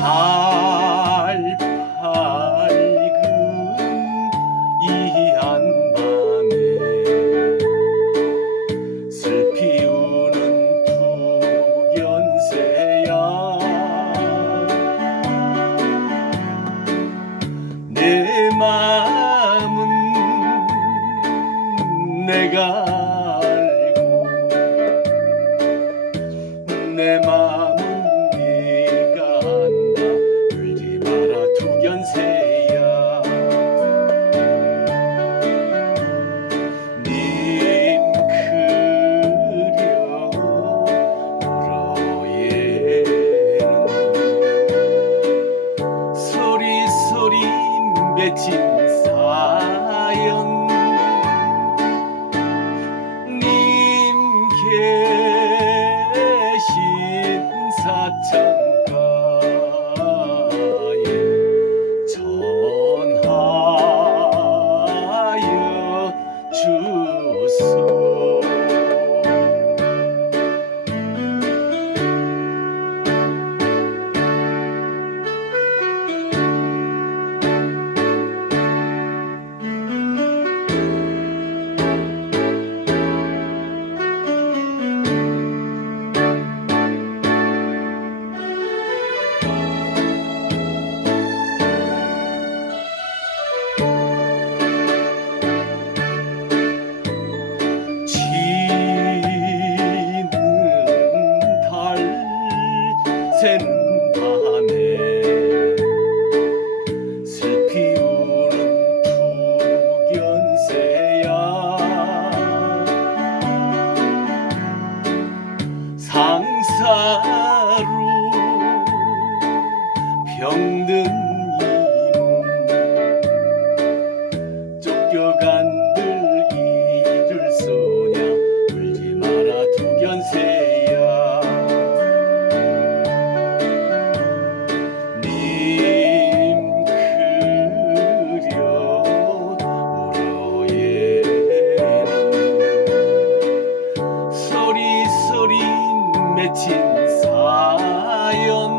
달 밝은 이 한밤에 슬피 우는 부견새야. 내 마음은 내가 알고 내 맺힌 Lazarus. 맺힌 사연.